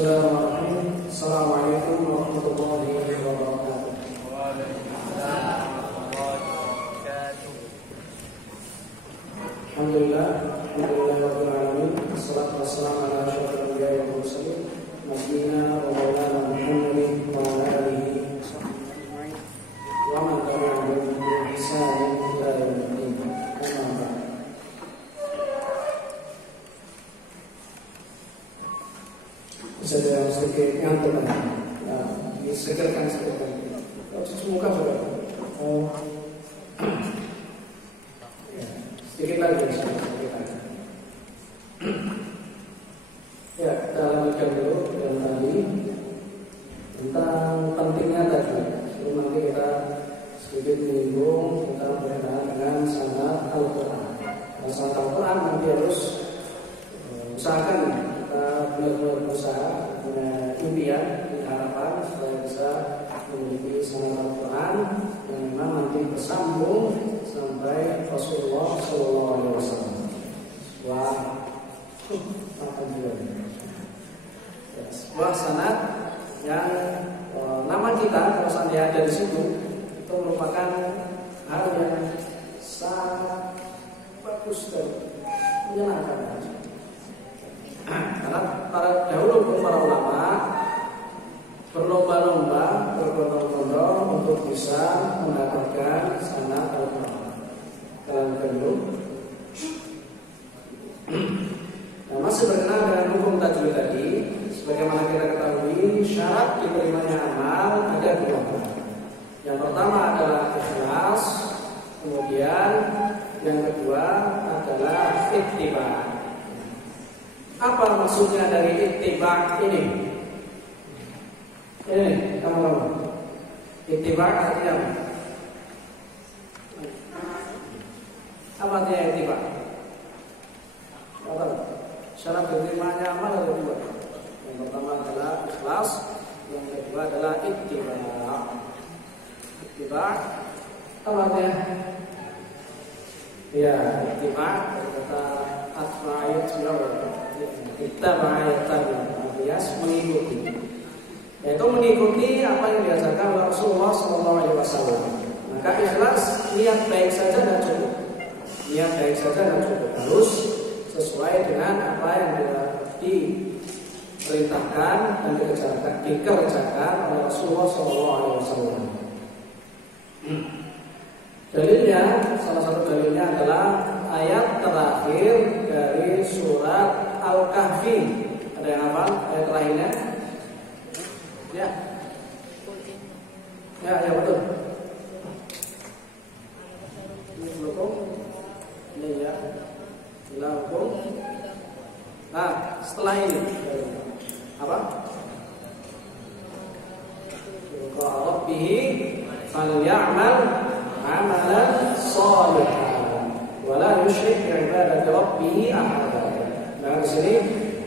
Bismillahirrahmanirrahim. Assalamualaikum warahmatullahi wabarakatuh. Waalaikumsalam warahmatullahi wabarakatuh. Alhamdulillahirabbil alamin. Wassalatu wassalamu ala asyrofil anbiya'i wal mursalin nabiyyina wa maulana Muhammadin wa ala alihi wa man tabi'ahum bi ihsanin ila yaumil din. Amma ba'd. Saya sedikit ngantuk kan? Disegarkan sedikit. Cuci muka sudah. Sedikit lagi, sedikit lagi. Ya, kita lanjutkan dulu yang tadi tentang pentingnya tadi. Sebelum nanti kita sedikit menyinggung tentang berkenaan dengan sanad Al-Quran. Kalau sanad Al-Quran nanti harus usahakan kita benar-benar berusaha punya impian, punya harapan supaya bisa memiliki sanad Al-Quran yang memang nanti bersambung sampai Rasulullah SAW. Wah, makan juga. Sebuah sanad yang nama kita kalau seandainya ada di situ itu merupakan hal yang sangat bagus dan menyenangkan. Karena para dahulu para ulama berlomba-lomba, berbondong-bondong untuk bisa mendapatkan sanad Al-Quran. Kalian perlu. Nah, masih berkenaan dengan hukum tajwid tadi, sebagaimana kita ketahui, syarat diterimanya amal ada dua. Yang pertama adalah ikhlas, kemudian yang kedua adalah ittiba'. Apa maksudnya dari ittiba' ini? Ini, kamu-kamu. Ittiba' artinya apa? Apa artinya ittiba'? Apa? Syarat diterimanya amal ada dua. Yang pertama adalah ikhlas, yang kedua adalah ittiba'. Ittiba' apa artinya? Ya, ittiba' kata atba'iyat ittaba'iyatan alias mengikuti. Yaitu mengikuti apa yang diajarkan oleh Rasulullah SAW. Maka ikhlas, niat baik saja dan cukup. Niat baik saja dan cukup. Harus sesuai dengan apa yang diperintahkan dan dikerjakan oleh Rasulullah SAW. Dalilnya, salah satu dalilnya adalah ayat terakhir dari surat Al-Kahfi. Ada yang hafal ayat terakhirnya? Ya, ya betul. Ini ya, ilahukum. Nah, setelah ini apa? Rabbihi falyamal amalan shalihan wa la yusyrik bi ibadati rabbih ahada. Nah, di sini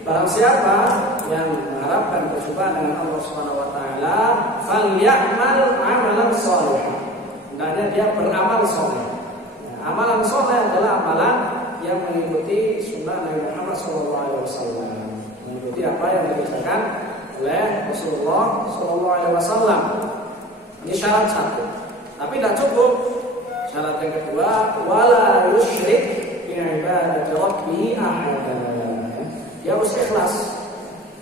barang siapa yang mengharapkan perjumpaan dengan Allah Subhanahu wa taala, falyamal amalan shalihan. Hendaknya dia beramal saleh. Nah, amalan saleh adalah amalan yang mengikuti sunnah Nabi Muhammad SAW, mengikuti apa yang dikerjakan oleh Rasulullah SAW. Ini syarat satu. Tapi tidak cukup. Syarat yang kedua, wala yusyrik bi ibadati rabbih ahada. Dia harus ikhlas.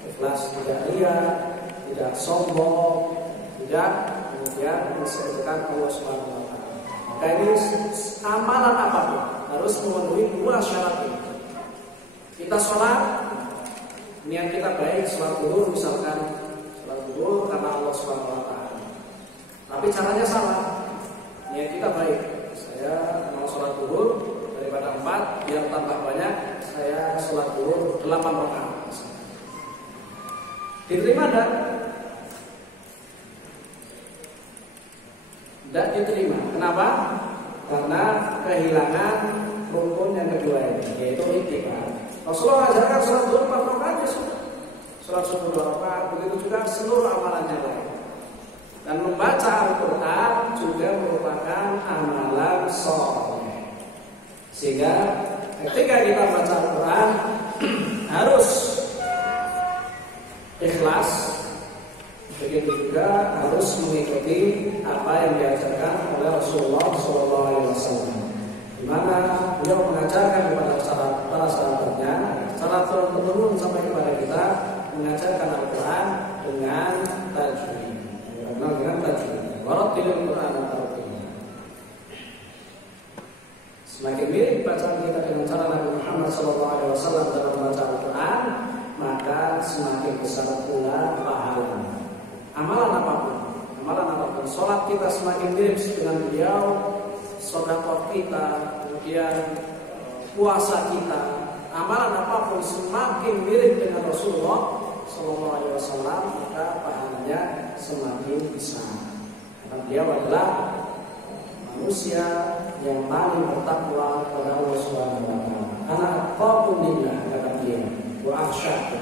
Ikhlas, tidak ria, tidak sombong, tidak kemudian mensyirikkan Allah Subhanahu wa taala. Maka ini amalan apapun harus memenuhi dua syarat ini. Kita sholat, niat kita baik, sholat zuhur misalkan, sholat zuhur karena Allah Subhanahu wa taala. Tapi caranya salah. Niat kita baik. Saya mau sholat zuhur daripada 4 biar tambah banyak, saya sholat zuhur 8 rakaat. Diterima enggak? Tidak diterima. Kenapa? Karena kehilangan rukun yang kedua ini, yaitu ittiba'. Rasulullah ajarkan sholat zuhur 4 rakaat ya sudah. Sholat subuh 2 rakaat, begitu juga seluruh amalannya lain. Dan membaca Al-Quran juga merupakan amalan sholeh. Sehingga ketika kita baca Al-Quran harus ikhlas, begitu juga harus mengikuti apa yang diajarkan oleh Rasulullah SAW, di mana beliau mengajarkan kepada para sahabatnya secara turun-temurun sampai kepada kita, mengajarkan Al-Quran dengan tajwid. Dengan tajwid. Warattilil Quran tartila. Semakin mirip bacaan kita dengan cara Nabi Muhammad SAW dalam membaca Al-Quran, maka semakin besar pula pahalanya. Amalan apapun, sholat kita semakin mirip dengan beliau, sedekah kita, kemudian puasa kita, amalan apapun semakin mirip dengan Rasulullah SAW, maka pahalanya semakin besar. Karena beliau adalah manusia yang paling bertakwa kepada Allah Subhanahu wa taala. Ana aqaqu lillah, kata beliau, wa akhsyahu.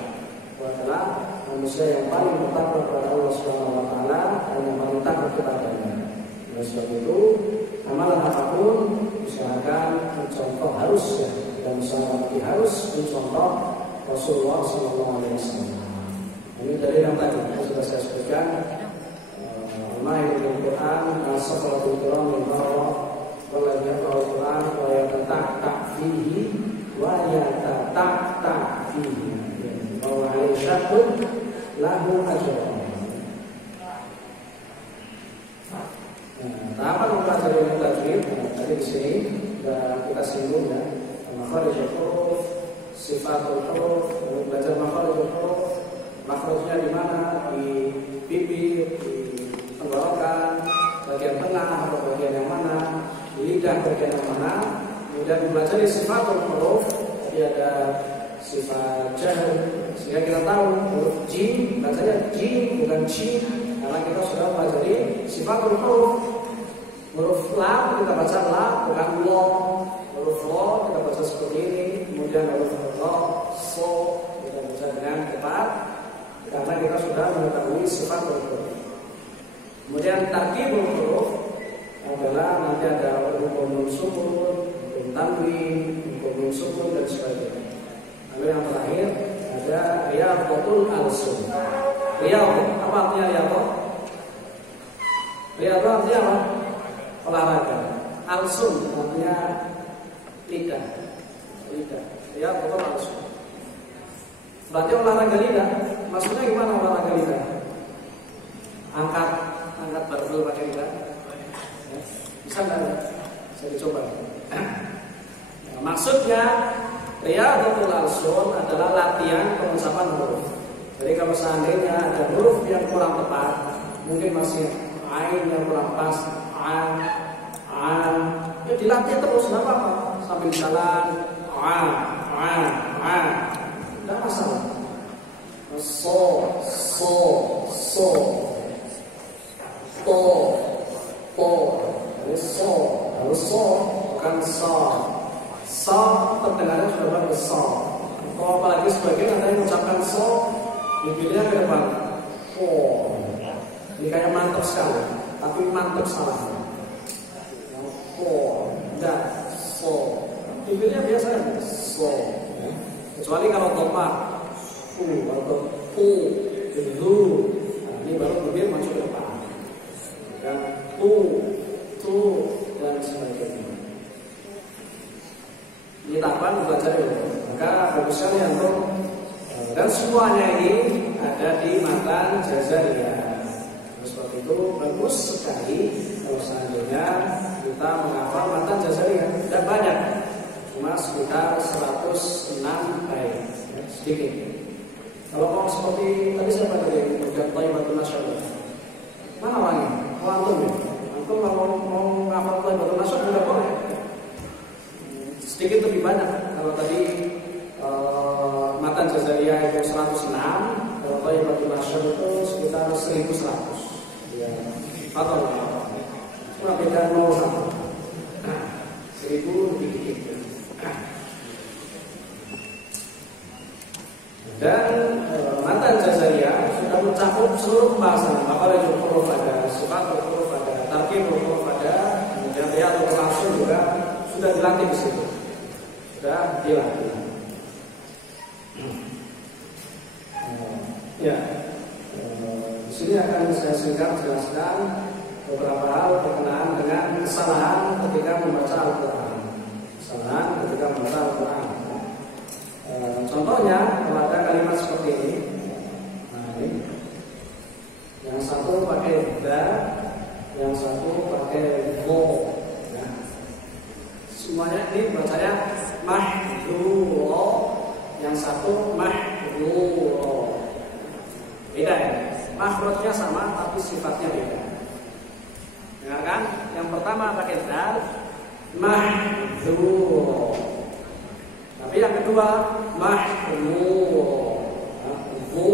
Adalah manusia yang paling bertakwa kepada Allah Subhanahu wa taala dan yang paling takut kepadanya. Oleh sebab itu, amalan apapun usahakan mencontoh, harus ya, dan harus mencontoh Rasulullah SAW. Ini dari yang tadi sudah saya sebutkan. Mahirul Quran, nasaqatul Quran min bawah, wala yaqra'ul Quran wa yatata'ta fihi wa yatata'ta fihi. Wa aisyatun lahu ajrun. Tahapan mempelajari tajwid tadi di sini sudah kita singgung ya. Makharijul huruf, sifatul huruf, belajar makharijul huruf. Makhrajnya di mana? Di bibir, di tenggorokan, bagian tengah atau bagian yang mana, di lidah bagian yang mana. Kemudian mempelajari sifatul huruf, jadi ada sifat jahr, sehingga kita tahu huruf jim, bacanya jim bukan jim, karena kita sudah pelajari sifatul huruf. Huruf lam kita baca lam bukan lo, huruf lo kita baca seperti ini. Kemudian huruf lo, so kita baca dengan tepat, karena kita sudah mengetahui sifatul huruf. Kemudian tarkibul huruf adalah nanti ada hukum nun sukun, hukum tanwin, hukum nun sukun dan sebagainya. Lalu yang terakhir ada riyadhatul alsun. Riyadhah, apa artinya riyadhah? Riyadhah artinya apa? Olahraga. Alsun artinya lidah. Riyadhatul alsun. Berarti olahraga lidah. Maksudnya gimana olahraga lidah? Angkat barbel pakai lidah. Bisa nggak? Saya coba. Maksudnya riyadhatul alsun adalah latihan pengucapan huruf. Jadi kalau seandainya ada huruf yang kurang tepat, mungkin masih ain yang kurang pas, ya dilatih terus, nggak apa-apa. Sambil jalan, nggak masalah. So, harus so, bukan so. So terdengarnya sudah bagus so. Kalau apalagi sebagian ada yang mengucapkan so, bibirnya ke depan. Oh, ini kayak mantap sekali, tapi mantap salah. Oh, enggak so. Bibirnya biasa so. Kecuali kalau topak, atau ini baru bibir maju ke depan. Dan dan sebagainya. Ini tahapan belajar ya. Maka bagusnya yang dan semuanya ini ada di matan Jazariyah. Sebab itu bagus sekali kalau seandainya kita menghafal matan Jazariyah. Tidak banyak, cuma sekitar 106 bait, ya, sedikit. Kalau mau seperti tadi siapa tadi yang Thayyibatul Nasyad? Mana orangnya? Antum ya? Antum kalau mau menghafal Thayyibatul Nasyad juga boleh. Sedikit lebih banyak. Kalau tadi matan Jazariyah itu 106, kalau Thayyibatul Nasyad itu sekitar 1100. Ya, atau cuma beda 0,1. 1000 lebih dikit. Dan matan Jazariyah sudah mencakup seluruh pembahasan. Makharijul huruf ada, sifatul huruf ada, tarkibul huruf ada, kemudian riyadhatul alsun juga sudah dilatih di situ. Sudah dilatih. Ya. singkat jelaskan beberapa hal berkenaan dengan kesalahan ketika membaca Al-Quran. Kesalahan ketika membaca Al-Quran. Contohnya kalau ada kalimat seperti ini. Nah ini, yang satu pakai da, yang satu pakai vo. Nah, semuanya ini bacanya mahduro, yang satu mahduro. Beda ya, makhrajnya sama tapi sifatnya beda. Dengarkan, yang pertama pakai dal, mahduro. Tapi yang kedua mahduro, zu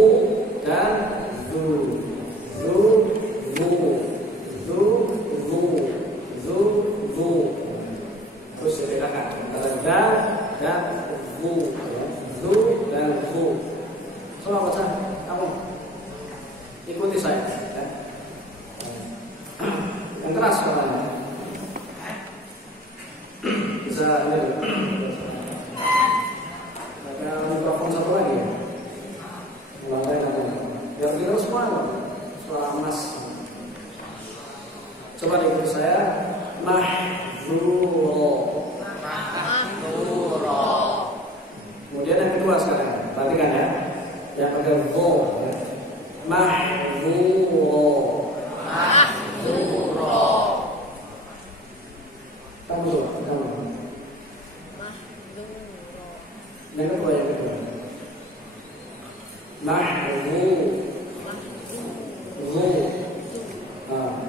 dan zu, zu, zu, zu, zu, zu, zu. Terus dibedakan antara dal dan zu, zu dan zu. Coba baca, kamu ikuti saya. Yang keras suaranya. Bisa ini. Ada mikrofon satu lagi ya. Mulai namanya. Biar kita semua suara emas. Coba ikuti saya. Mahduro. Mahduro. Kemudian yang kedua sekarang. Perhatikan ya. Yang pakai vo. Mahduro. Mahduro. Kamu tuh, kamu. Yang kedua, yang kedua. Mahduro.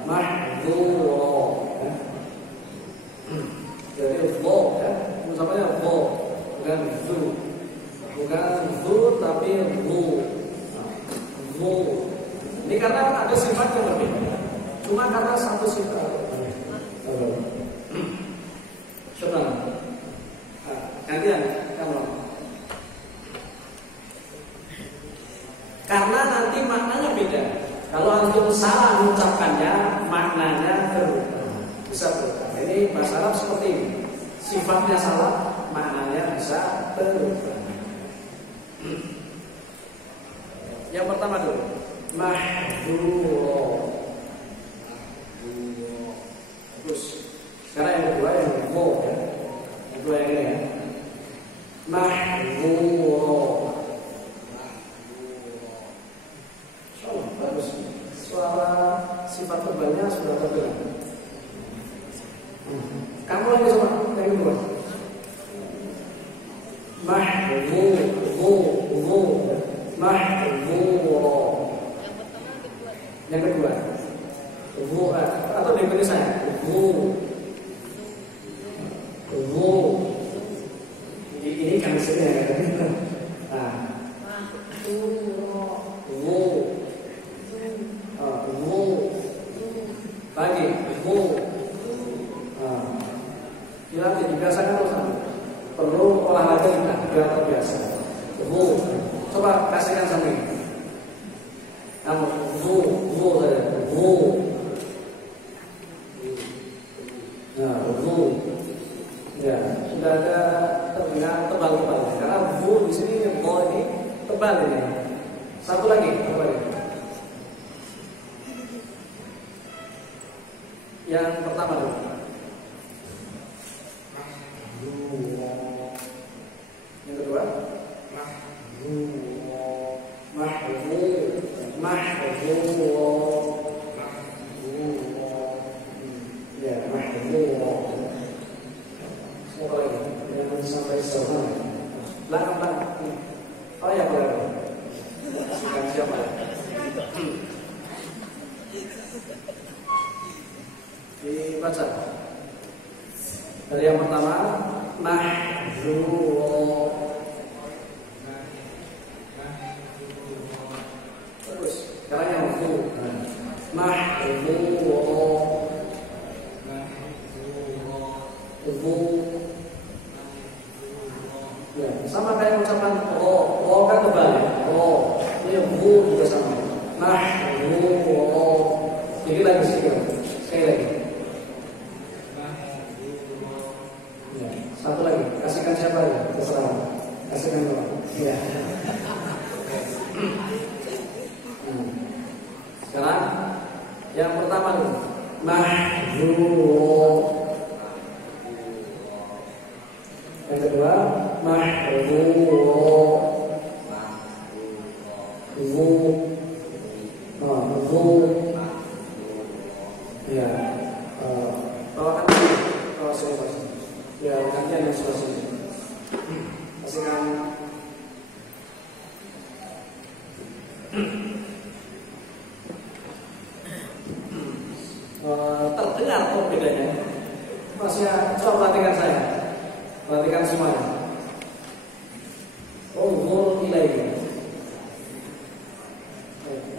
Mahduro. Jadi vo ya. Ucapannya vo, bukan zu. Bukan zu tapi vo. Vo. Ini karena ada sifat yang berbeda. Cuma karena satu sifat. Coba. Gantian kamu. Karena nanti maknanya beda. Kalau antum salah mengucapkannya, maknanya berubah. Bisa berubah. Ini bahasa Arab seperti ini. Sifatnya salah, maknanya bisa berubah. Yang pertama dulu, mahduro. Terus sekarang yang kedua yang vo ya. Yang kedua yang ini ya. Mahduro. Bagus. Suara sifat tebalnya sudah terdengar. Kamu lagi coba yang kedua. Mahduro. Mahduro. Yang kedua. Vo atau diikuti saya. Vo. Vo. Ini kan sini ya. Nah. Vo. Vo. Lagi. Vo. Kita dibiasakan terus. Perlu olahraga kita biar terbiasa. Vo. Coba kasihkan sampai. Kamu vo saja. Vo. Nah, vo. Ya, sudah ada terdengar tebal-tebal. Karena vo di sini vo ini tebal ini. Satu lagi, apa lagi? Yang pertama dulu. Yang kedua, ya, semua lagi. Jangan sampai sama. Belakang. Oh ya, belakang. Siapa? Dibaca. Dari yang pertama, mahduro. Terus, sekarang yang fu. Mahduro. Fu. Ya, sama kayak ucapan ro. Ro kan tebal ya. Ro. Ini fu juga sama. Mahduro. Jadi lagi sedikit. Sekali lagi. Ya, satu lagi. Kasihkan siapa ya? Terserah. Kasihkan dulu. Iya. Sekarang Ya, gantian yang sebelah sini. Kasihkan. Terdengar kok bedanya. Masih coba perhatikan saya. Perhatikan semuanya. Oh, nilai.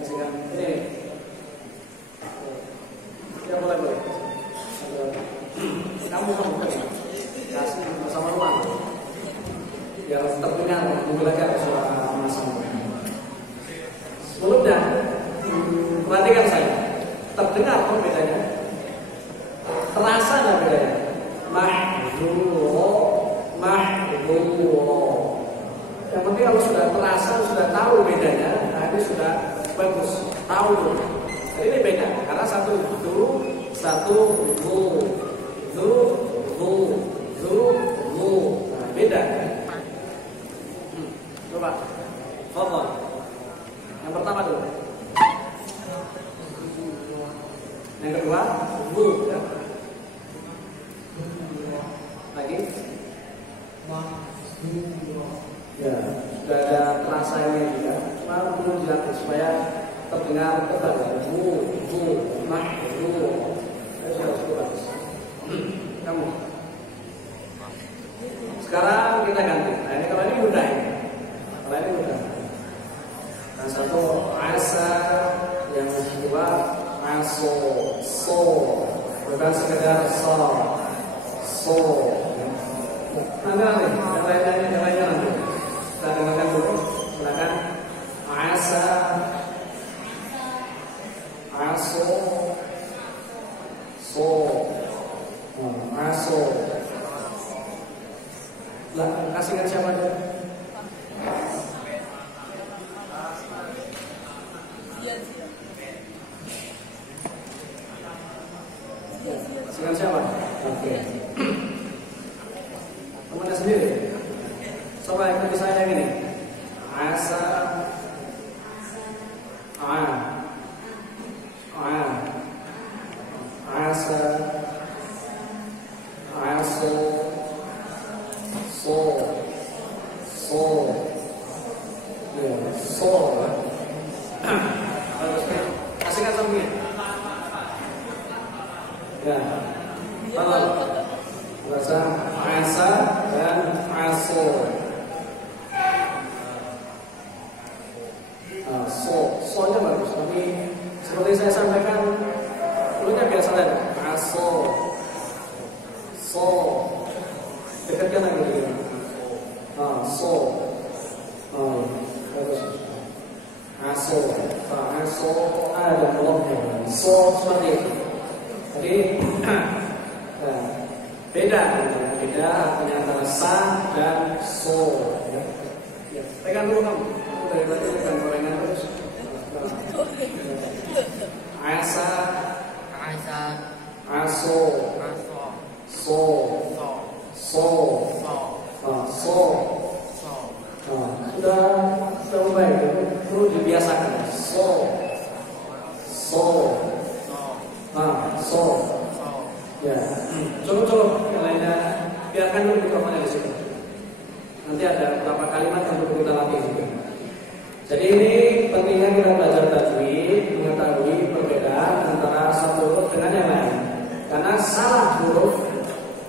Kasihkan ini. Ya boleh. Kamu kasih bersama ruang. Biar terdengar menggunakan suara masam. Sebelumnya, perhatikan saya. Terdengar kok bedanya? Terasa nggak bedanya? Mahdzuro. Yang penting kalau sudah terasa, sudah tahu bedanya, nah ini sudah bagus. Tahu tuh. Jadi ini beda karena satu itu, satu zu. Nah, beda. Coba. Foto. Yang pertama dulu. Yang kedua, bu, ya. Lagi. Ya, sudah ada terasanya juga. Cuma perlu dilatih supaya terdengar tebal. Bu, sudah cukup bagus. Kamu. Sekarang kita ganti. Nah, ini kalau ini mudah ya. Kalau ini mudah. Yang satu asa, yang kedua aso, bukan sekedar so. Nanti, yang lainnya nanti. Kita dengarkan dulu. Silakan. Asa, aso, aso. Lah, kasihkan siapa dulu? Kasihkan siapa? Oke. Temannya sendiri. Coba ikuti saya yang ini. Asa, asa, aso, so. Kasihkan sampingnya. Ya. Kalau bahasa asa dan aso. Soalnya bagus, tapi seperti saya sampaikan, dulunya biasa saja. Aso, dekatkan lagi dengan bagus. Aso, ada bloknya. Seperti itu. Jadi beda artinya antara sa dan so. Ya. Pegang dulu kamu. Dari tadi pegang gorengan terus. Asa, aso, so. Sudah baik. Perlu dibiasakan. So. Ya. Coba yang lainnya biarkan dulu mikrofonnya di situ. Nanti ada beberapa kalimat yang perlu kita latih juga. Jadi ini pentingnya kita belajar tajwid, mengetahui perbedaan antara satu huruf dengan yang lain. Karena salah huruf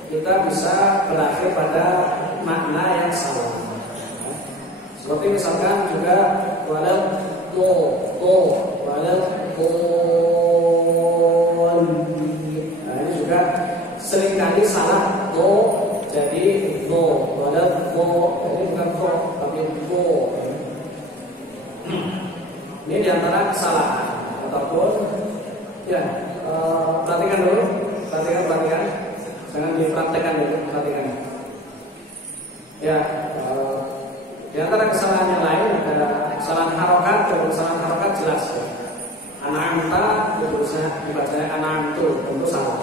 kita bisa berakhir pada makna yang salah. Seperti misalkan juga walad walad nah ini juga seringkali salah jadi walad ini bukan tapi ini diantara kesalahan ataupun ya perhatikan dulu, perhatikan, jangan dipraktekkan dulu, perhatikan. Ya, diantara kesalahan yang lain ada kesalahan harokat, kesalahan harokat jelas. An'amta terusnya dibaca an'amtu, tentu salah.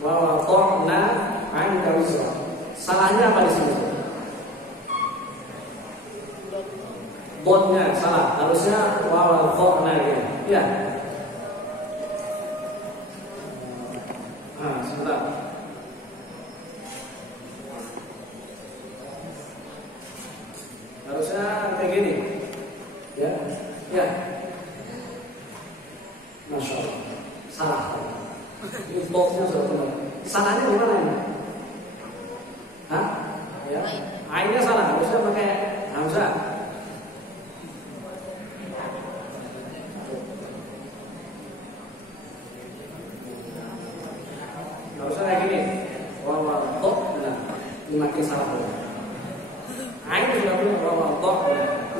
Wa wada'na 'anka wizra. Salahnya apa di sini? Bonnya salah, harusnya wa wada'na ya. Sebentar. Salahnya di mana ini? Hah? Ya. Ainnya salah, harusnya pakai hamzah. Harusnya kayak gini. Wawadok, nah, ini makin salah. Ain sudah punya wawadok.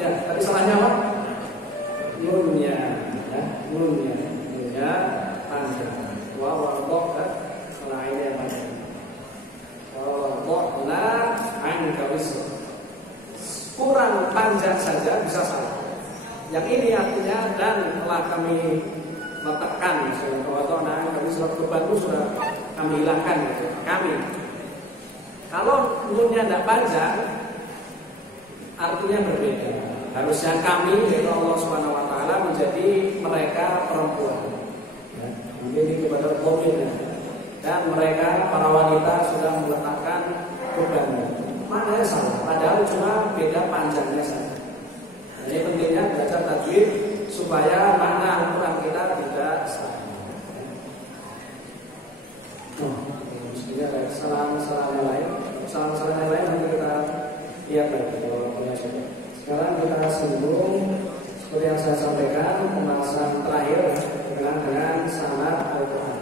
Ya, tadi salahnya apa? Nunnya, ya, nunnya panjang. Wawadok, salah ainnya panjang. Wawadok, nah, ain kawis. Kurang panjang saja bisa salah. Yang ini artinya dan telah kami letakkan. Wawadok, nah, kami surat beban itu sudah kami hilangkan. Kami. Kalau nunnya tidak panjang, artinya berbeda. Harusnya kami, yaitu Allah Subhanahu Wa Taala, menjadi mereka perempuan. Ya, ini kepada dhamir. Dan mereka para wanita sudah meletakkan bebannya. Maknanya sama, padahal cuma beda panjangnya saja. Jadi pentingnya belajar tajwid supaya makna Al-Quran kita tidak sama. Mestinya ada kesalahan lain. Kesalahan yang lain nanti kita lihat lagi kalau punya sudah. Sekarang kita singgung seperti yang saya sampaikan pembahasan terakhir berkenaan dengan sanad Al-Quran.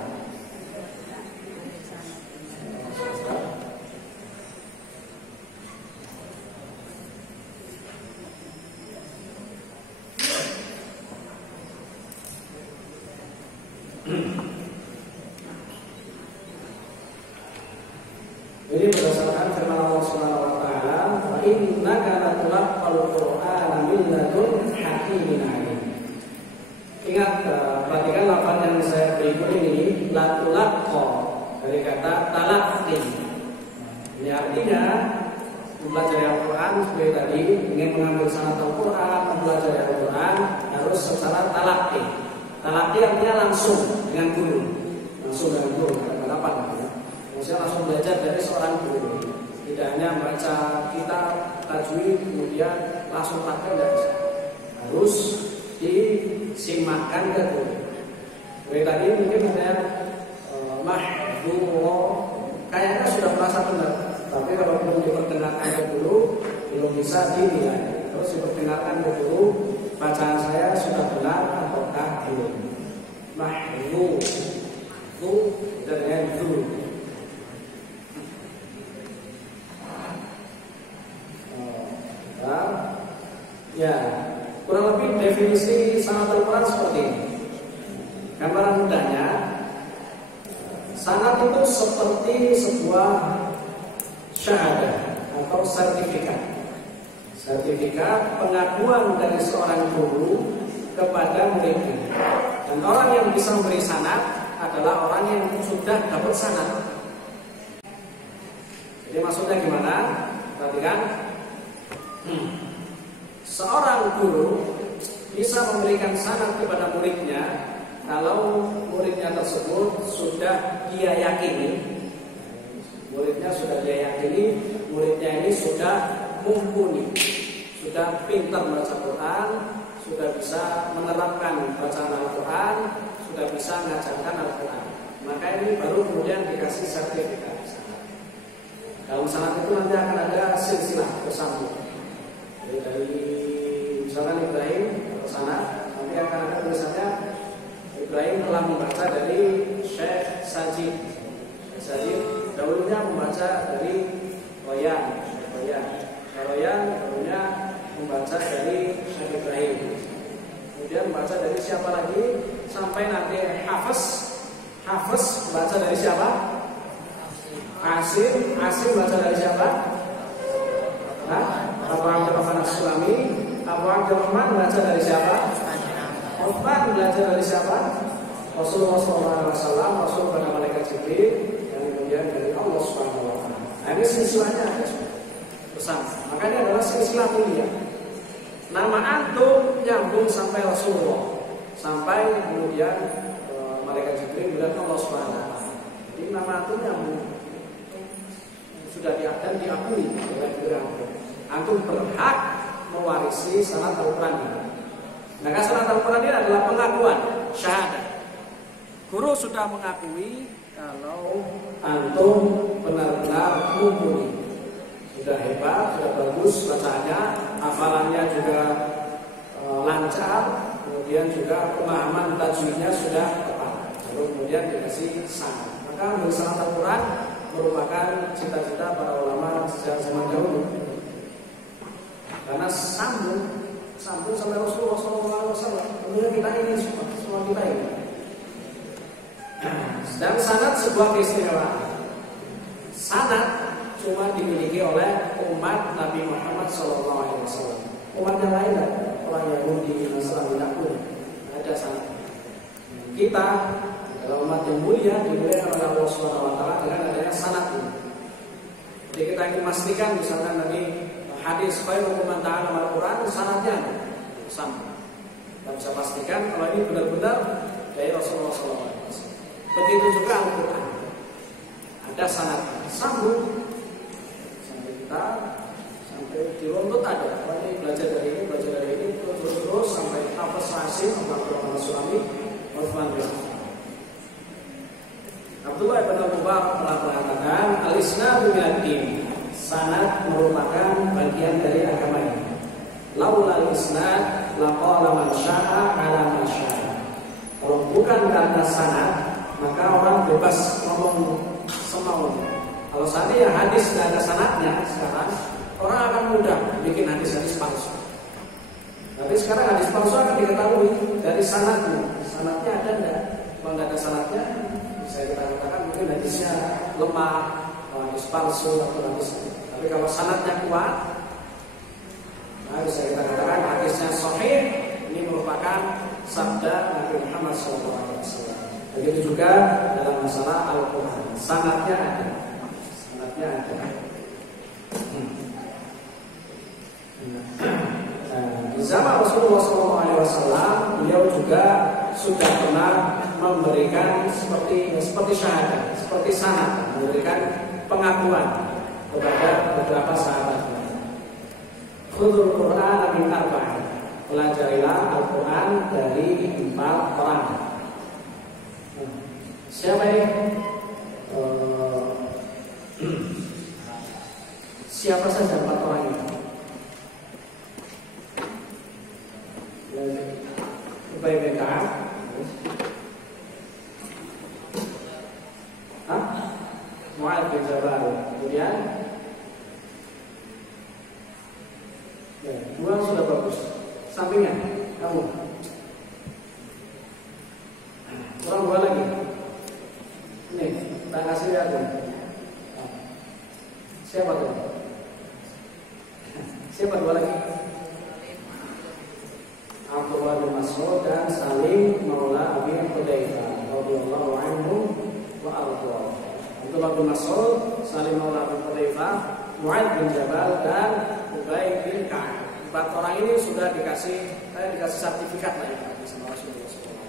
Ini berdasarkan firman Allah Subhanahu Wa Taala, "Wa innaka latulaqqal Qur'ana min ladun hakimin alim." Ingat, perhatikan lafaz yang saya berikan ini, latulaqqa dari kata talaqqi. Ini artinya mempelajari Al-Quran seperti tadi, ingin mengambil sanad Al-Quran, mempelajari Al-Quran harus secara talaqqi. Talaqqi artinya langsung dengan guru, langsung dengan guru, ada apa? Saya langsung belajar dari seorang guru. Tidak hanya baca kitab tajwid kemudian langsung pakai, tidak bisa. Harus disimakkan ke guru. Seperti tadi mungkin ada mahdhuro, kayaknya sudah merasa benar, tapi kalau belum diperdengarkan ke guru belum bisa dinilai. Terus diperdengarkan ke guru, bacaan saya sudah benar ataukah belum. Mahdhuro, itu dengan guru. Ya, kurang lebih definisi sanad Al-Quran seperti ini. Gambaran mudahnya, sanad itu seperti sebuah syahadah atau sertifikat. Sertifikat pengakuan dari seorang guru kepada muridnya. Dan orang yang bisa memberi sanad adalah orang yang sudah dapat sanad. Jadi maksudnya gimana? Perhatikan. Seorang guru bisa memberikan sanad kepada muridnya kalau muridnya tersebut sudah dia yakini, muridnya ini sudah mumpuni, sudah pintar membaca Quran, sudah bisa menerapkan bacaan Al-Quran, sudah bisa mengajarkan Al-Quran. Maka ini baru kemudian dikasih sertifikat. Dalam sanad itu nanti akan ada silsilah bersambung. Dari misalkan Ibrahim ke sana, nanti akan ada tulisannya Ibrahim telah membaca dari Syekh Sajid. Dahulunya membaca dari Royan, dahulunya membaca dari Syekh Ibrahim. Kemudian membaca dari siapa lagi sampai nanti Hafiz membaca dari siapa? Asim membaca dari siapa? Abu Abdurrahman As-Sulami. Abu Abdurrahman belajar dari siapa? Uthman belajar dari siapa? Rasulullah SAW, Rasul pada malaikat Jibril, dan kemudian dari Allah Subhanahu Wa Taala. Nah, ini silsilahnya ada bersama. Makanya adalah silsilah mulia. Nama antum nyambung sampai Rasulullah, sampai kemudian malaikat Jibril dan Allah Subhanahu Wa Taala. Jadi nama antum nyambung, sudah dan diakui oleh beliau. Antum berhak mewarisi sanad Al-Quran ini. Maka sanad Al-Quran ini adalah pengakuan syahadat. Guru sudah mengakui kalau mumpuni, sudah hebat, sudah bagus bacaannya, hafalannya juga lancar, kemudian juga pemahaman tajwidnya sudah tepat. Lalu kemudian dikasih sanad. Maka menurut sanad Al-Quran merupakan cita-cita para ulama sejak zaman dahulu. Karena sambung sampai Rasulullah SAW. Kemudian kita ini semua kita ini. Dan sanad sebuah keistimewaan. Sanad cuma dimiliki oleh umat Nabi Muhammad SAW. Umat yang lain, orang Yahudi, Nasrani, tidak punya. Ada sanad. Kita adalah umat yang mulia, dimuliakan oleh Allah SWT dengan adanya sanad ini. Jadi kita ingin memastikan misalkan tadi hadis supaya hukuman ta'ala Al-Quran sanadnya sama. Kita bisa pastikan kalau ini benar-benar dari Rasulullah SAW. Begitu juga Al-Quran. Ada sanad sambung sampai kita sampai diruntut ada. Kalau ini belajar dari ini terus sampai Hafiz Hasim, Abdullah Sulami, Utsman bin Affan. Abdullah bin Mubarak pernah mengatakan al-isnadu minad-din. Sanad merupakan bagian dari agama ini. Laula al-isnad laqala man syaa ala man syaa. Kalau bukan karena sanad, maka orang bebas ngomong semaunya. Kalau seandainya hadis tidak ada sanadnya sekarang, orang akan mudah bikin hadis-hadis palsu. Tapi sekarang hadis palsu akan diketahui dari sanadnya. Sanadnya ada enggak? Kalau tidak ada sanadnya, bisa kita katakan mungkin hadisnya lemah, hadis palsu atau hadis. Tapi kalau sanadnya kuat, nah bisa kita katakan hadisnya sahih. Ini merupakan sabda Nabi Muhammad SAW. Begitu juga dalam masalah Al-Quran, sanadnya ada. Sanadnya ada. Di zaman Rasulullah SAW, beliau juga sudah pernah memberikan seperti syahadat, seperti sanad, memberikan pengakuan kepada beberapa sahabat. Khudhul Qur'an min arba'in. Pelajarilah Al-Quran dari 4 orang. Siapa ini? Siapa saja 4 orang ini? Ubay bin Ka'ab. Mu'adz bin Jabal. Kemudian ya, 2 sudah bagus. Sampingnya kamu. Kurang 2 lagi. Ini kita kasih lihat ya. Siapa tuh? Siapa 2 lagi? Abdullah bin Mas'ud dan Salim Maula Abi Hudzaifah radhiyallahu anhu wa ardhahu. Abdullah bin Mas'ud, Salim Maula Abi Hudzaifah, Mu'adz bin Jabal dan Ubay bin Ka'ab. 4 orang ini sudah dikasih sertifikat lah ya sama Rasulullah SAW.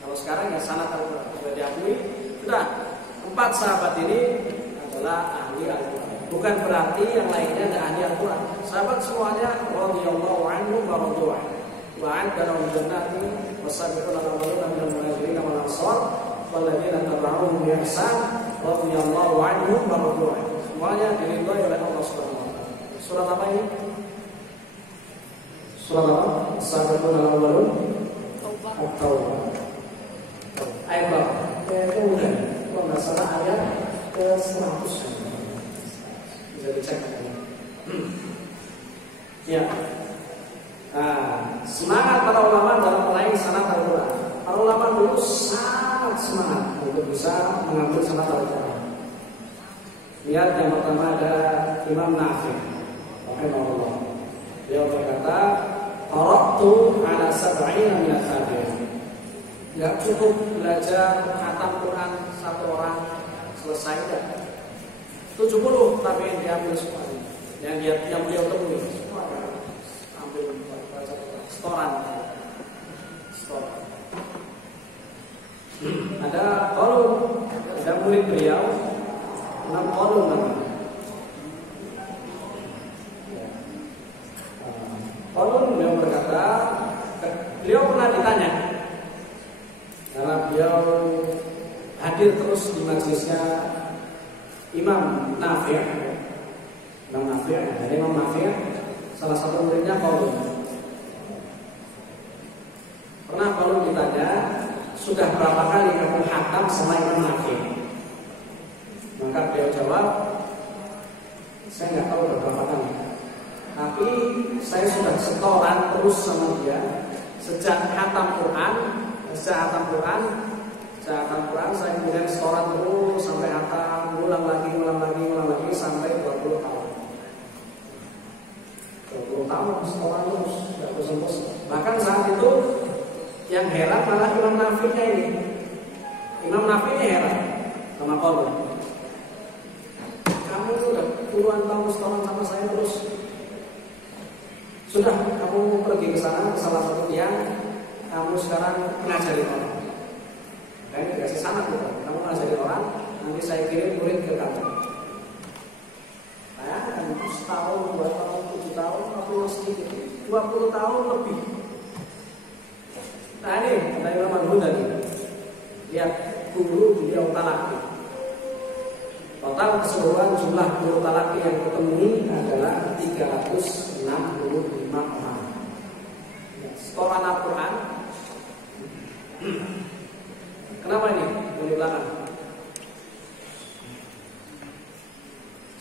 Kalau sekarang ya sanad Al-Quran sudah diakui, sudah 4 sahabat ini adalah ahli Al-Quran. Bukan berarti yang lainnya tidak ahli Al-Quran. Sahabat semuanya radhiyallahu anhu wa radhiyallahu wa'ad dan al-jannati wasabiqul awwaluna minal muhajirin wal ansar wal ladzina tabauhum bi ihsan radhiyallahu anhum wa radhiyallahu. Semuanya diridhai oleh Allah Subhanahu wa taala. Surat apa ini? Surat apa? Sabiqul awwalun At-Taubah. Ayat berapa? Kemudian kalau nggak salah ayat ke-100. Bisa dicek. Ya. Semangat para ulama dalam meraih sanad Al-Quran. Para ulama dulu sangat semangat untuk bisa mengambil sanad Al-Quran. Lihat yang pertama ada Imam Nafi', rahimahullah. Dia berkata, "Qara'tu ala sab'ina min at-tabi'in." Enggak cukup belajar khatam Quran 1 orang selesai dah. 70 tabi'in diambil semuanya. Yang beliau temui semua ambil baca setoran. Ada qaulun, ada murid beliau 6 qaulun namanya. Qaulun beliau berkata, beliau pernah ditanya karena beliau hadir terus di majelisnya Imam Nafi'. Dari Imam Nafi' salah satu muridnya Qalun. Pernah Qalun ditanya, sudah berapa kali kamu khatam sama Imam Nafi'? Maka beliau jawab, saya nggak tahu berapa kali, tapi saya sudah setoran terus sama dia sejak khatam Quran. Saya kemudian setoran terus sampai khatam, ulang lagi sampai 20 tahun. 20 tahun setoran terus, nggak bosan-bosan. Bahkan saat itu yang heran malah Imam Nafi'-nya ini. Imam Nafi'-nya heran sama Qalun. Kamu sudah puluhan tahun setoran sama saya terus. Sudah, kamu pergi ke sana, ke salah satu tiang, kamu sekarang mengajari orang. Ini dikasih sanad gitu. Kamu mengajari orang, nanti saya kirim murid ke kamu. Nah, setahun, 2 tahun, 7 tahun, aku sedikit, 20 tahun lebih. Nah ini, kata Imam Al-Ghazali, lihat guru beliau talaki. Total keseluruhan jumlah guru talaki yang ditemui adalah 365 orang. Setoran Al-Quran. Kenapa ini? Di belakang.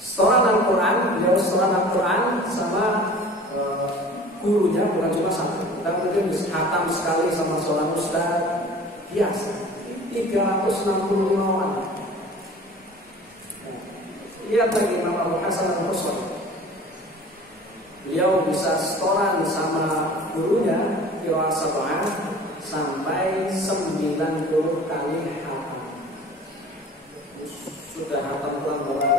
Setoran Al-Quran, beliau setoran Al-Quran sama gurunya bukan cuma satu. Dan mungkin khatam sekali sama seorang ustaz biasa. 365 orang. Lihat lagi Imam Abu Hasan Al-Basri. Beliau bisa setoran sama gurunya qiraah sab'ah sampai 90 kali hatam. Sudah hatam Quran berapa?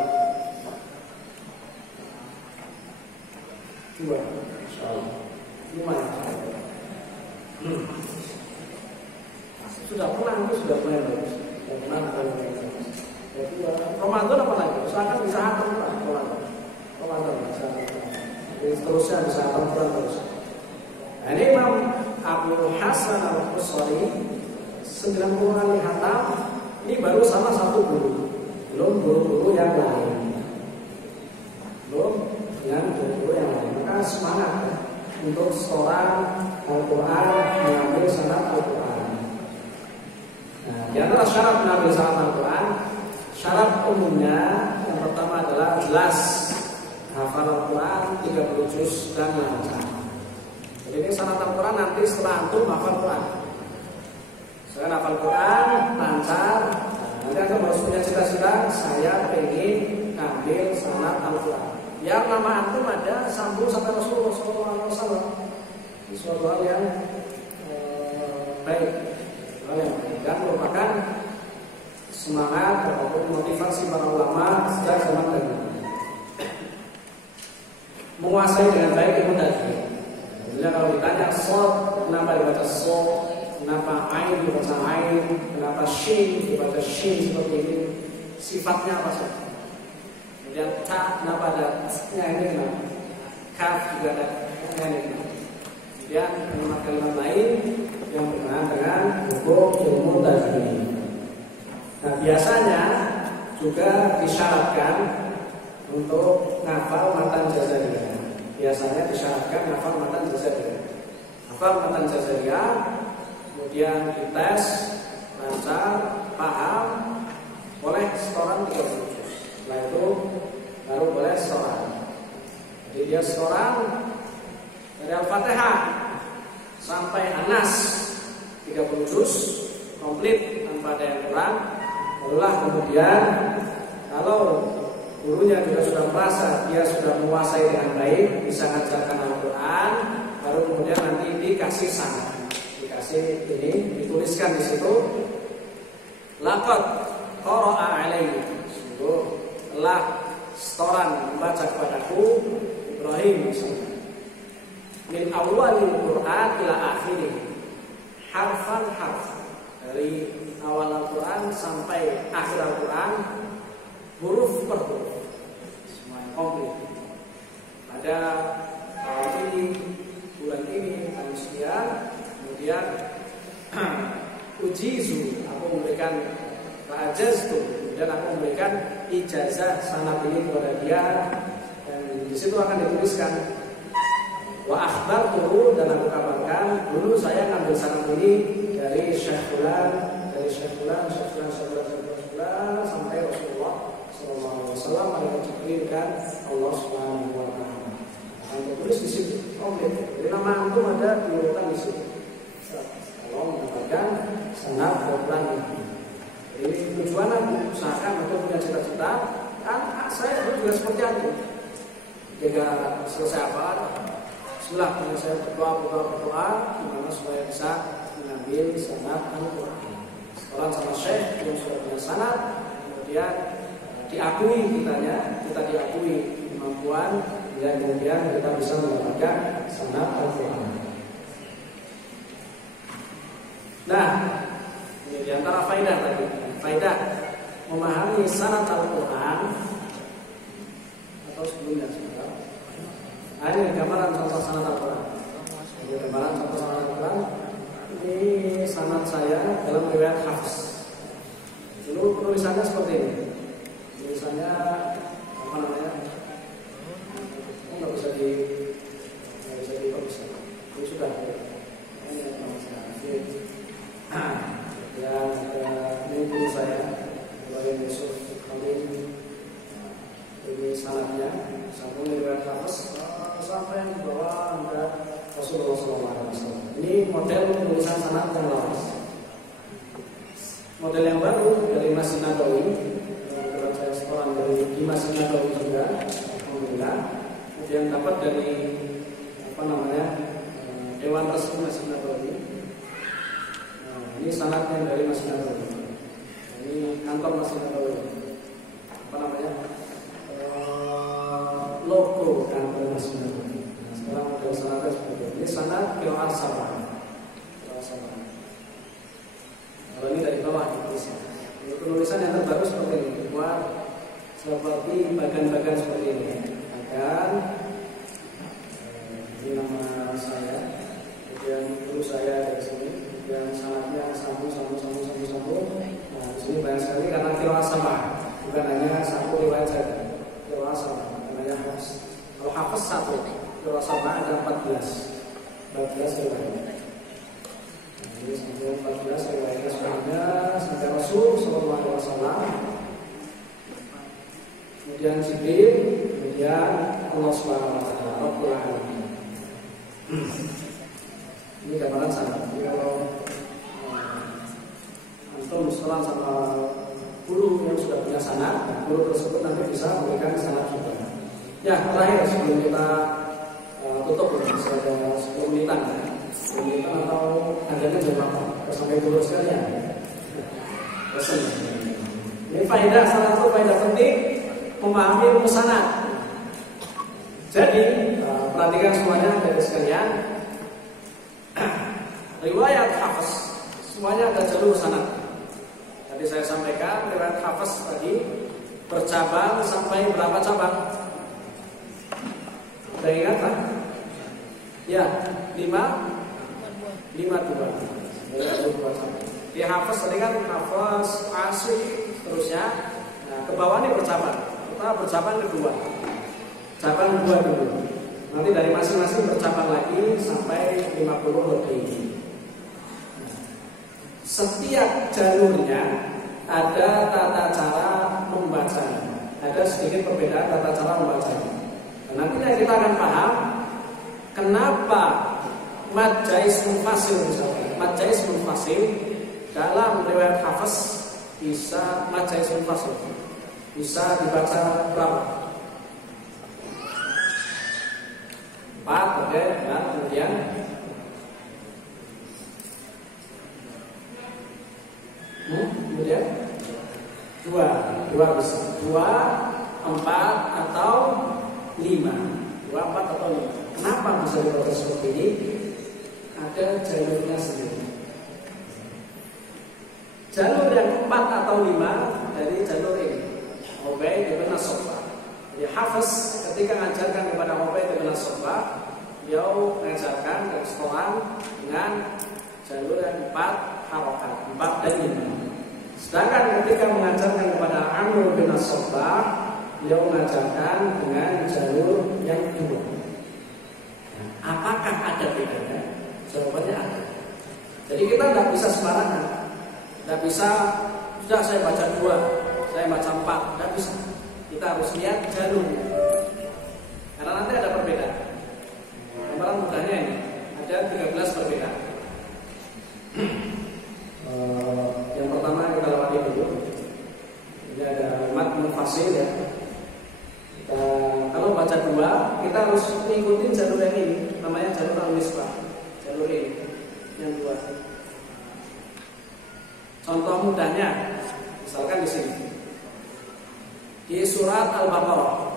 2. Insyaallah. Lumayan. Sudah pulang itu sudah mulai bagus. Jadi Ramadan apa lagi? Usahakan bisa hatam Ramadan bisa. Jadi seterusnya bisa hatam terus. Nah, ini Imam Abu Hasan Al-Basri 90 kali hatam. Ini baru sama satu guru, belum guru-guru yang lain. Belum dengan guru-guru yang lain. Maka semangat untuk setoran Al-Quran, mengambil sanad Al-Quran. Nah, di antara syarat mengambil sanad Al-Quran, syarat umumnya yang pertama adalah jelas hafal Al-Quran 30 juz dan lancar. Jadi ini sanad Al-Quran nanti setelah antum hafal Quran. Saya hafal Quran lancar. Nanti antum harus punya cita-cita, saya pengen ngambil sanad Al-Quran. Yang nama antum ada sambung sampai Rasulullah SAW. Ini suatu hal yang baik, dan merupakan semangat ataupun motivasi para ulama sejak zaman dahulu. Menguasai dengan baik ilmu tajwid. Bila kalau ditanya shad, kenapa dibaca shad, kenapa ain dibaca ain, kenapa shin dibaca shin seperti ini, sifatnya apa saja. Kemudian ta, kenapa ada nya ini kenapa, kaf juga ada nya ini kenapa. Kemudian kalimat-kalimat lain yang berkenaan dengan hukum ilmu tajwid. Nah, biasanya juga disyaratkan untuk ngafal matan jazariyah. Biasanya disyaratkan ngafal matan jazariyah. Hafal matan jazariyah, kemudian dites, lancar, paham, boleh setoran 30 juz. Setelah itu baru boleh setoran. Jadi dia setoran dari Al-Fatihah sampai An-Nas 30 juz komplit tanpa ada yang kurang. Barulah kemudian kalau gurunya juga sudah merasa dia sudah menguasai dengan baik, bisa mengajarkan Al-Quran, baru kemudian nanti dikasih sanad, dikasih ini, dituliskan di situ. Laqad qara'a alayhi, sungguh telah setoran membaca kepadaku Ibrahim misalnya. Min awalil Quran ila akhirih, harfan harfan, dari awal Al-Quran sampai akhir Al-Quran, huruf per huruf, semuanya komplit. Ada tahun ini, bulan ini, tahun sekian, kemudian ujizu, aku memberikan fa'ajaztu, kemudian aku memberikan ijazah sanad ini kepada dia, dan di situ akan dituliskan wa akhbartuhu, dan aku kabarkan dulu saya ngambil sanad ini dari Syekh Fulan, sampai Rasulullah sallallahu alaihi wasallam yang diberikan Allah Subhanahu wa taala. Anda tulis di situ. Oke. Jadi nama antum ada di urutan di situ. Kalau mendapatkan sanad dan ini tujuan aku usahakan untuk punya cita-cita. Kan saya juga seperti itu. Jika selesai apa, bismillah, saya berdoa, gimana supaya bisa mengambil sanad Al-Quran. Sekolah sama syekh yang sudah punya sanad, kemudian diakui kita diakui kemampuan, dan kemudian kita bisa mendapatkan sanad Al-Quran. Nah, ini diantara faidah tadi. Faidah memahami sanad Al-Quran atau sebelumnya sebentar. Ini gambaran contoh sanad Al-Quran. Ini gambaran contoh sanad Al-Quran. Ini sanad saya dalam riwayat Hafs. Dulu penulisannya seperti ini. Tulisannya apa namanya? Nggak bisa diperiksa. Ini sudah. Ini yang ini guru saya, Ibrahim Yusuf Khalil. Ini sanadnya sambung riwayat Hafs sampai di bawah ada Rasulullah SAW. Ini model tulisan sanad yang lawas. Model yang baru dari Masjid Nabawi, kebetulan saya sekolah di Masjid Nabawi juga, alhamdulillah. Kemudian dapat dari Dewan Resmi Masjid Nabawi. Ini sanadnya dari Masjid Nabawi. Ini kantor Masjid Nabawi. Logo kantor Masjid Nabawi. Sekarang model sanadnya seperti ini. Ini sanad qiraat sab'ah. Kalau ini dari bawah ditulisnya. Penulisan yang terbaru seperti ini. Buat seperti bagan-bagan seperti ini. Bagan. Ini nama saya. Kemudian guru saya dari sini. Kemudian sanadnya sambung. Nah, di sini banyak sekali karena qiraat sab'ah. Bukan hanya satu riwayat saja. Qiraat sab'ah. Namanya Hafs. Kalau Hafs satu, qiraat sab'ah ada 14 riwayat. Ini sampai 14 riwayat sebelumnya sampai Rasul Sallallahu Alaihi Wasallam, kemudian Jibril, kemudian Allah Subhanahu Wa Taala, Rabbul Alamin. Ini gambaran sanad. Jadi kalau antum sekolah sama guru yang sudah punya sanad, guru tersebut nanti bisa memberikan sanad juga. Ya, terakhir sebelum kita tutup, masih ada 10 menitan. Atau adanya berapa sampai dulu sekalian. Ini faedah, salah satu faedah penting memahami ilmu sanad. Jadi perhatikan semuanya dari sekalian. Riwayat Hafs semuanya ada jalur sanad. Tadi saya sampaikan riwayat Hafs tadi bercabang sampai berapa cabang? Sudah ingat kan? Ya, 5 di Hafs tadi kan Hafs, Asy, terusnya. Nah, ke bawah ini bercabang. Kita bercabang kedua. Cabang 2 dulu. Nanti dari masing-masing bercabang lagi sampai 50 lebih. Setiap jalurnya ada tata cara membacanya. Ada sedikit perbedaan tata cara membacanya. Dan nantinya kita akan paham kenapa mad jaiz munfasil misalnya. Mad jaiz munfasil dalam riwayat Hafs bisa mad jaiz munfasil. Bisa dibaca berapa? 4, oke, dan kemudian kemudian 2 bisa. 2, 4 atau 5. 2, 4 atau 5. Kenapa bisa dibaca seperti ini? Ada jalurnya sendiri. Jalur yang 4 atau 5 dari jalur ini, Ubaid bin As-Sabbah. Jadi Hafs ketika mengajarkan kepada Ubaid bin As-Sabbah, beliau mengajarkan ke sekolah dengan jalur yang 4 harokat, 4 dan 5. Sedangkan ketika mengajarkan kepada Amr bin As-Sabbah, beliau mengajarkan dengan jalur yang kedua. Apakah ada bedanya? Jawabannya ada. Jadi kita tidak bisa sembarangan, tidak bisa sudah saya baca 2, saya baca 4, tidak bisa. Kita harus lihat jalurnya, karena nanti ada perbedaan. Gambaran mudahnya ini ada 13 perbedaan. Yang pertama kita lewati dulu. Ini ada kalimat mufassir ya. Kalau baca 2, kita harus ikutin jalur yang ini, namanya jalur al-misbah. Jalur ini, yang 2. Contoh mudahnya, misalkan di sini, di surat Al-Baqarah,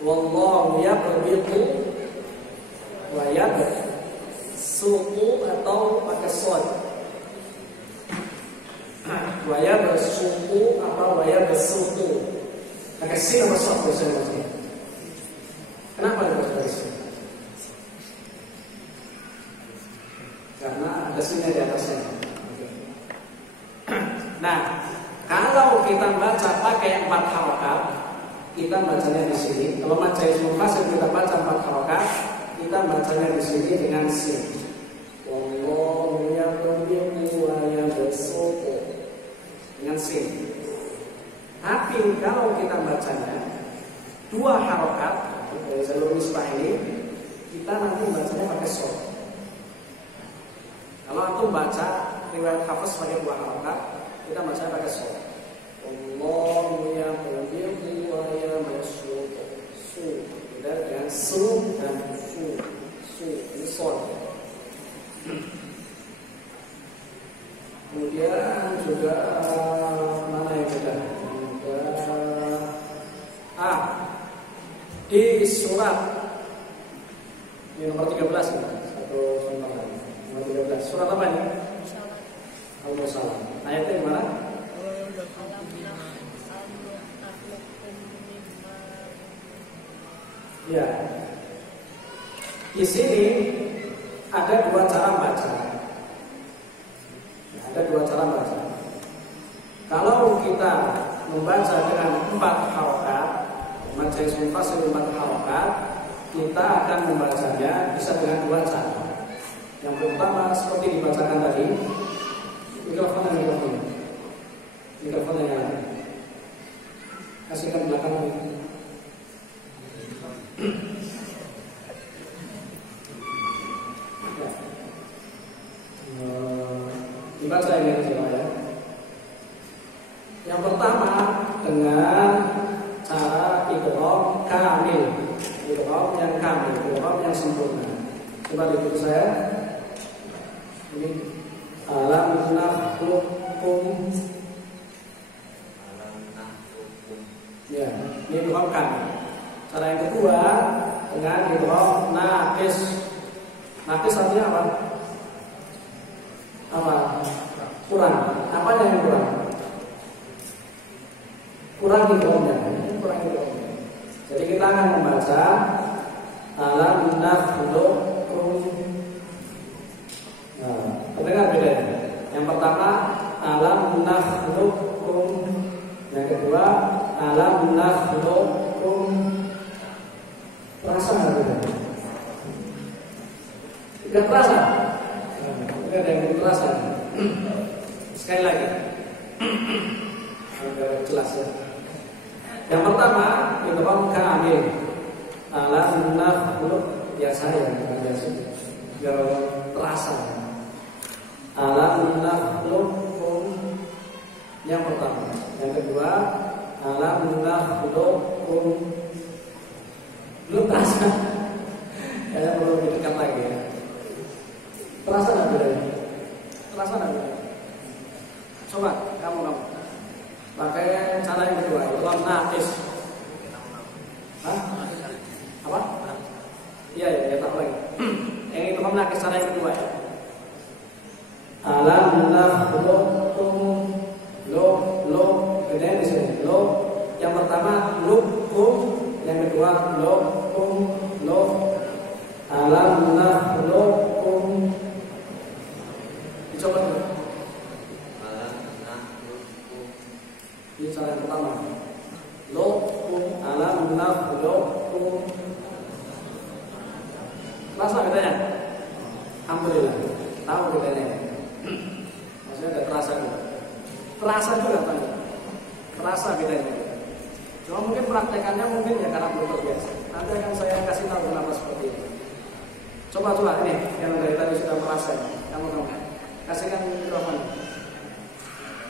wallahu yaqbidu wa yabsutu atau pakai shad. Wa yabsutu atau wa yabsutu. Pakai sin atau shad biasanya. Kenapa harus sin? Karena ada sinnya di atasnya. Nah, kalau kita baca pakai 4 harokat, kita bacanya di sini. Kalau baca ismul fasil kita baca 4 harokat, kita bacanya di sini dengan sin. Wallahu yaqbidu wa yabsutu dengan sin. Tapi kalau kita bacanya 2 harokat dari jalur misbah ini, kita nanti bacanya pakai shad. Kalau antum baca riwayat Hafiz pakai 2 harokat, kita bacanya pakai shad. Allahu yaqbidu wa yabsutu. Su, beda dengan su dan su. Su ini shad. Kemudian juga mana yang beda? Di surat ini nomor 13 ya. Satu contoh lagi. Nomor 13. Surat apa ini? Al-Musalah. Ayatnya gimana? Ya. Di sini ada 2 cara baca. Ada 2 cara baca. Kalau kita membaca dengan 4 harokat, membaca ismul fasil 4 harokat, kita akan membacanya bisa dengan 2 cara. Yang pertama seperti dibacakan tadi, mikrofonnya yang lain. Kasihkan belakang ini. Dibaca ini aja ya. Yang pertama dengan cara idgham kamil, idgham yang kamil, idgham yang sempurna. Coba diikuti saya. Ini alam nakhluqukum. Ya, ini idgham kamil. Cara yang kedua dengan idgham naqis. Naqis artinya apa? Apa? Kurang. Apa yang kurang? Kurang idghamnya. Kurang idghamnya. Jadi kita akan membaca alam nakhluqukum. Nah, terdengar bedanya. Yang pertama alam nakhluqukum. Yang kedua alam nakhluqukum. Terasa nggak bedanya? Tidak terasa. Tidak ada yang terasa. Sekali lagi. Agar jelas ya. Yang pertama idgham kamil. Alam nakhluq ya saya biasa. Biar terasa. Alam nakhluqukum. Yang pertama. Yang kedua alam nakhluqukum. Belum terasa. Kayaknya perlu lebih dekat lagi ya. Terasa nggak bedanya? Terasa nggak bedanya? Coba kamu pakai cara yang kedua, idgham naqis. Hah? Apa? Iya ya, tahu lagi. Yang idgham naqis cara yang kedua ya. Alam nakhluqukum. Lo bedanya di sini. Lo yang pertama lukum, yang kedua lokum. Alam nakhluqukum. Dicoba dulu. nakhluqkum. Terasa bedanya? Alhamdulillah. Tahu bedanya? Maksudnya udah terasa juga. Terasa juga Pak. Terasa bedanya. Cuma mungkin praktekannya mungkin ya karena belum terbiasa. Nanti akan saya kasih tahu kenapa seperti itu. Coba ini yang dari tadi sudah merasa. Kamu kasihkan mikrofon.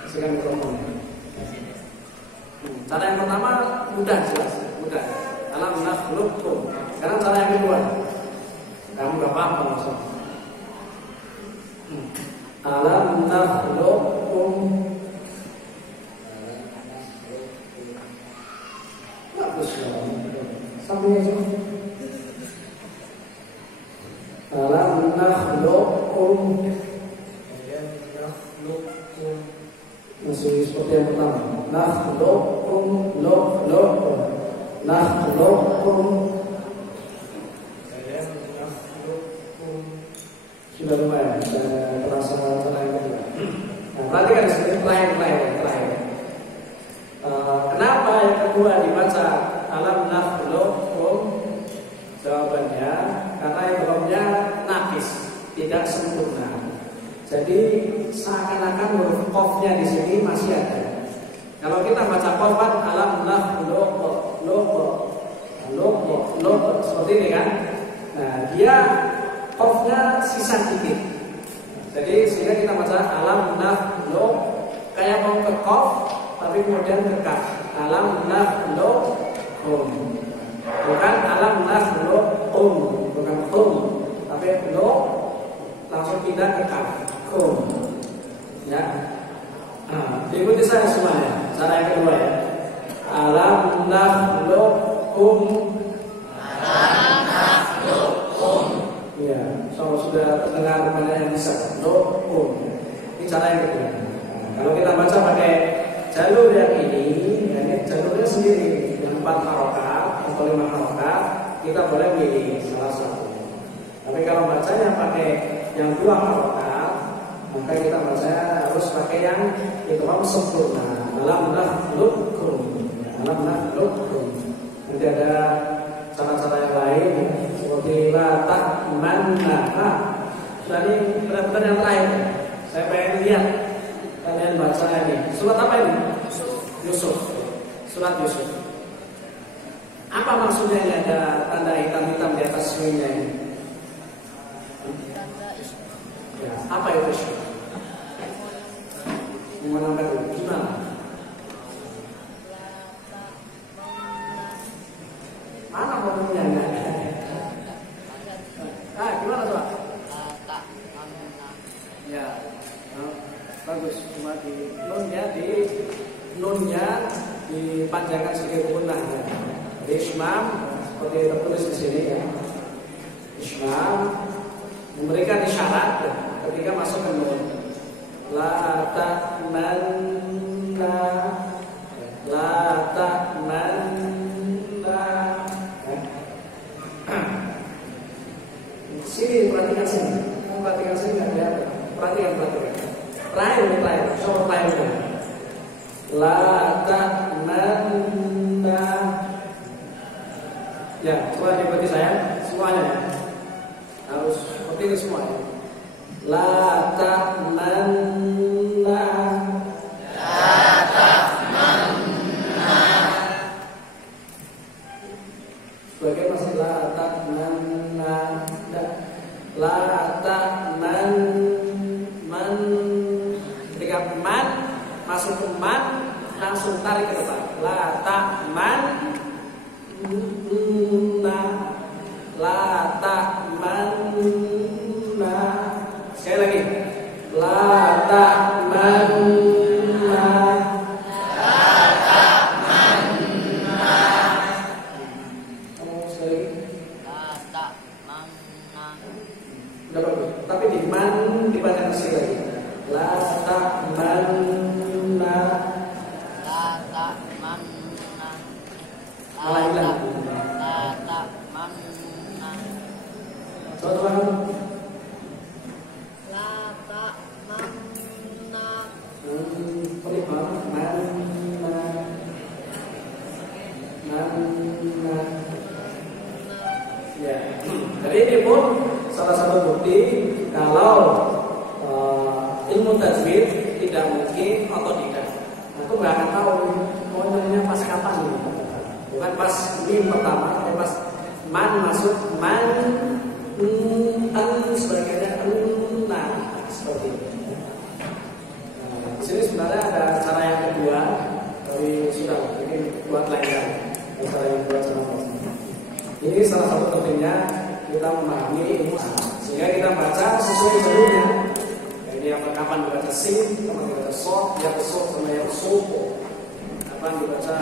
Kasihkan mikrofon. Cara yang pertama mudah jelas, mudah. Alam nakhluqkum. Sekarang cara yang kedua. Kamu gak paham maksudnya. Alam nakhluqkum. Bagus ya. Sampai aja. Alam nakhluqkum. Masih seperti yang pertama. Nakhluqkum, nakhluqkum. Sudah lumayan, sudah terasa cara yang kedua. Nah, perhatikan di sini terakhir. Kenapa yang kedua dibaca alam nakhluqkum? Jawabannya karena idghamnya naqis, tidak sempurna. Jadi seakan-akan huruf qafnya di sini masih ada. Kalau kita baca qaf kan alam nakhluq seperti ini kan. Nah, dia qafnya sisa dikit. Jadi sehingga kita baca alam nakhluq kayak mau ke qaf tapi kemudian ke kaf. Alam nakhluqkum. Bukan alam nakhluqkum, bukan kum, tapi lo langsung pindah ke kaf. Kum. Ya. Ikuti saya semuanya. Cara yang kedua ya. Alam nakhluqkum. Ya, so sudah terdengar mana yang bisa lokum. Ini cara yang kedua. Kalau kita baca pakai jalur yang ini, ya, jalurnya sendiri yang 4 harokat atau 5 harokat, kita boleh pilih salah satu. Tapi kalau bacanya pakai yang 2 harokat, maka kita baca harus pakai yang idgham sempurna. Alam nakhluqkum. Alam nakhluqkum. Nanti ada cara-cara yang lain seperti la ta'manna. Sudah ini benar-benar yang lain. Saya pengen lihat kalian baca ini. Surat apa ini? Yusuf. Surat Yusuf. Apa maksudnya ini ada tanda hitam-hitam di atas swingnya ini? Ya, apa itu? Gimana dulu? Gimana? Mana momennya? Gimana tuh? Ya, bagus. Cuma di nunnya dipanjangkan sedikit gunnahnya. Ismam seperti tertulis di sini ya. Ismam memberikan isyarat ketika masuk ke nun. La ta'manna, la ta'manna. Sini perhatikan sini. Kamu perhatikan sini nggak ada? Perhatikan. Terakhir. Coba terakhir. La ta'manna. Ya, coba diikuti saya semuanya. Harus seperti ini semua. La ta'manna. Sebagai masih la ta'manna. La ta'man. Ketika man masuk ke man langsung tarik ke depan. La ta'man. La ta'manna. Sekali lagi. La ta'manna. Kamu sekali lagi. La ta'manna. Udah bagus. Tapi di man dibaca sekali lagi. La ta'manna. La ta'manna. La ta'manna. Coba la ta'manna. Ya, jadi ini pun salah satu bukti kalau ilmu tajwid tidak mungkin otodidak. Nah, itu nggak akan tahu momennya pas kapan ini. Bukan pas mim pertama, tapi pas man masuk man sebagainya nah seperti itu. Nah, di sini sebenarnya ada cara yang kedua dari sudah ini buat lainnya. Cara yang kedua sama. Ini salah satu pentingnya kita memahami ilmu sehingga kita baca sesuai jalurnya. Ini kapan dibaca sin, kapan dibaca sod, ya sod sama ya sopo. Kapan dibaca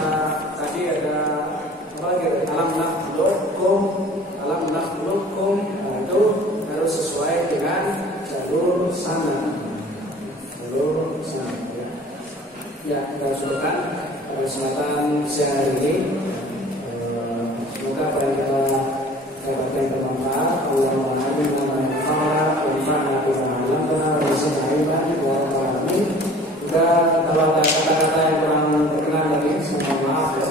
tadi ada apa lagi? Alam nakhluqukum, alam nakhluqukum. Nah, itu harus sesuai dengan jalur sana. Jalur sana. Ya, kita usulkan pada kesempatan siang ini. Semoga apa yang kita dapatkan bermanfaat. Allahumma amin wa manfaat wa manfaat juga kalau ada kata-kata yang kurang berkenan lagi, mohon maaf ya.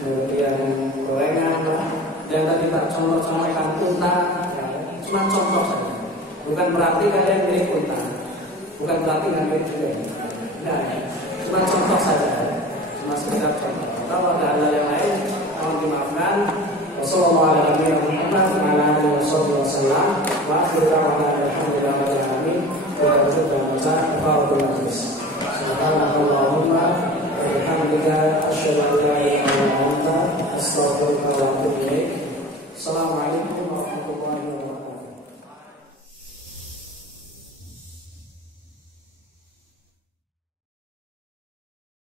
Kemudian gorengan dan tadi tak contoh-contohkan unta, cuma contoh saja. Bukan berarti kalian milik unta, bukan berarti kalian milik juga. Nah, cuma contoh saja, cuma sekedar contoh. Kalau ada hal yang lain, mohon dimaafkan. Wassalamualaikum warahmatullahi wabarakatuh. Wa akhiru da'wana alhamdulillahi alamin. Wa Subhanakallahumma wa bihamdika asyhadu an la ilaha illa anta astaghfiruka wa